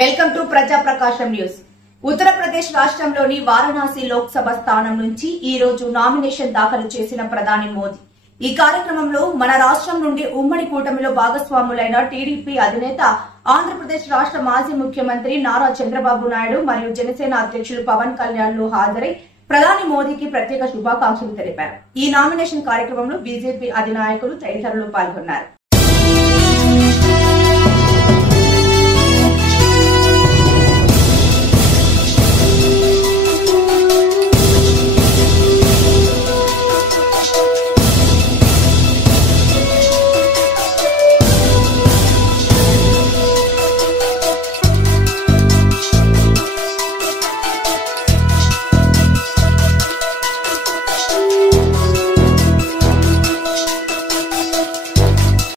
Welcome to ప్రజా ప్రకాశం news. Uttar Pradesh రాష్ట్రంలోని వారణాసి లోక్సభ స్థానం నుంచి ఈ రోజు నామినేషన్ దాఖలు చేసిన ప్రధాని మోదీ ఈ కార్యక్రమంలో మన రాష్ట్రం నుండి ఉమ్మడి కూటమిలో భాగస్వాములైన టీడీపీ అధినేత ఆంధ్రప్రదేశ్ రాష్ట్ర మాజీ ముఖ్యమంత్రి నారా చంద్రబాబు నాయుడు మరియు జనసేన అధ్యక్షులు పవన్ కళ్యాణ్ లు హాజరై ప్రధాని మోదీకి ప్రత్యేక శుభాకాంక్షలు తెలిపారు. ఈ నామినేషన్ కార్యక్రమంలో బీజేపీ అధినాయకులు తదితరులు పాల్గొన్నారు.